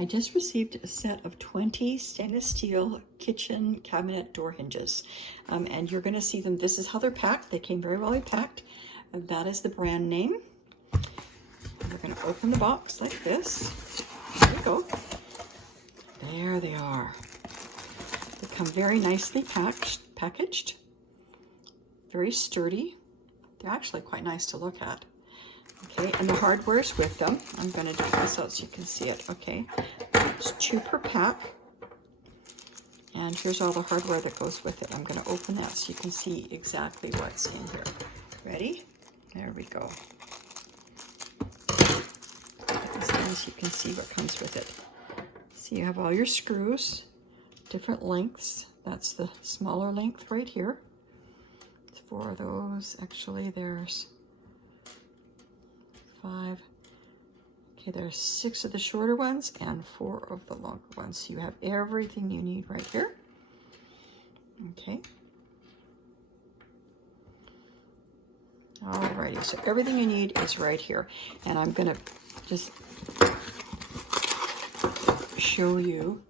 I just received a set of 20 stainless steel kitchen cabinet door hinges. And you're gonna see them. This is how they're packed. They came very well packed. And that is the brand name. And we're gonna open the box like this. There we go. There they are. They come very nicely packaged. Very sturdy. They're actually quite nice to look at. Okay, and the hardware's with them. I'm going to do this out so you can see it. Okay, it's 2 per pack. And here's all the hardware that goes with it. I'm going to open that so you can see exactly what's in here. Ready? There we go. As long as you can see what comes with it. So you have all your screws, different lengths. That's the smaller length right here. It's 4 of those. Actually, there's 5. Okay, there's 6 of the shorter ones and 4 of the longer ones. So you have everything you need right here. Okay. Alrighty, so everything you need is right here. And I'm gonna just show you.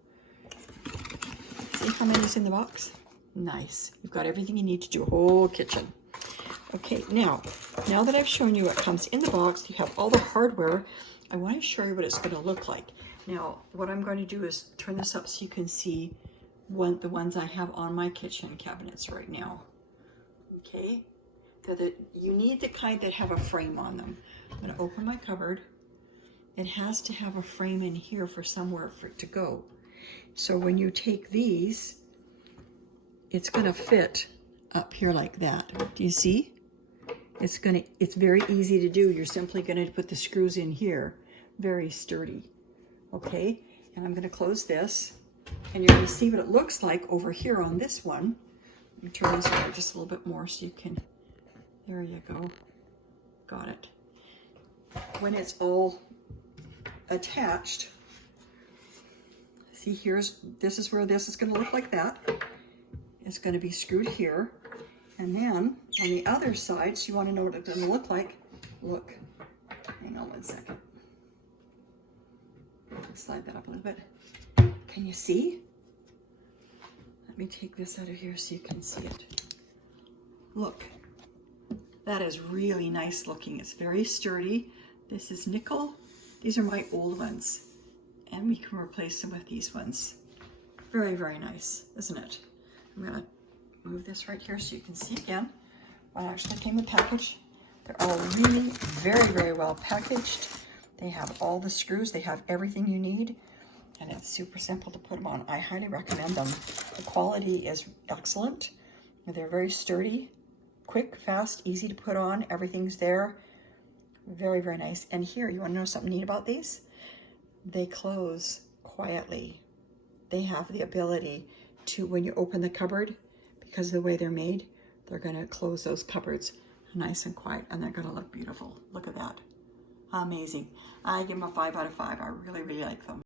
See how many's in the box? Nice. You've got everything you need to do a whole kitchen. Okay, now that I've shown you what comes in the box, you have all the hardware. I want to show you what it's going to look like. Now, what I'm going to do is turn this up so you can see the ones I have on my kitchen cabinets right now. Okay, you need the kind that have a frame on them. I'm going to open my cupboard. It has to have a frame in here for somewhere for it to go. So when you take these, it's going to fit up here like that. Do you see? It's very easy to do. You're simply going to put the screws in here. Very sturdy. Okay, and I'm going to close this, and you're going to see what it looks like over here on this one. Let me turn this over just a little bit more so you can, there you go. Got it. When it's all attached, see this is where this is going to look like that. It's going to be screwed here. And then on the other side, so you want to know what it's going to look like. Look, hang on one second. Slide that up a little bit. Can you see? Let me take this out of here so you can see it. Look, that is really nice looking. It's very sturdy. This is nickel. These are my old ones. And we can replace them with these ones. Very, very nice, isn't it? I'm going to move this right here so you can see again what actually came in the package. They're all really very, very well packaged. They have all the screws. They have everything you need. And it's super simple to put them on. I highly recommend them. The quality is excellent. They're very sturdy, quick, fast, easy to put on. Everything's there. Very, very nice. And here, you want to know something neat about these? They close quietly. They have the ability to, when you open the cupboard, because of the way they're made, they're going to close those cupboards nice and quiet, and they're going to look beautiful. Look at that. Amazing. I give them a 5 out of 5. I really, really like them.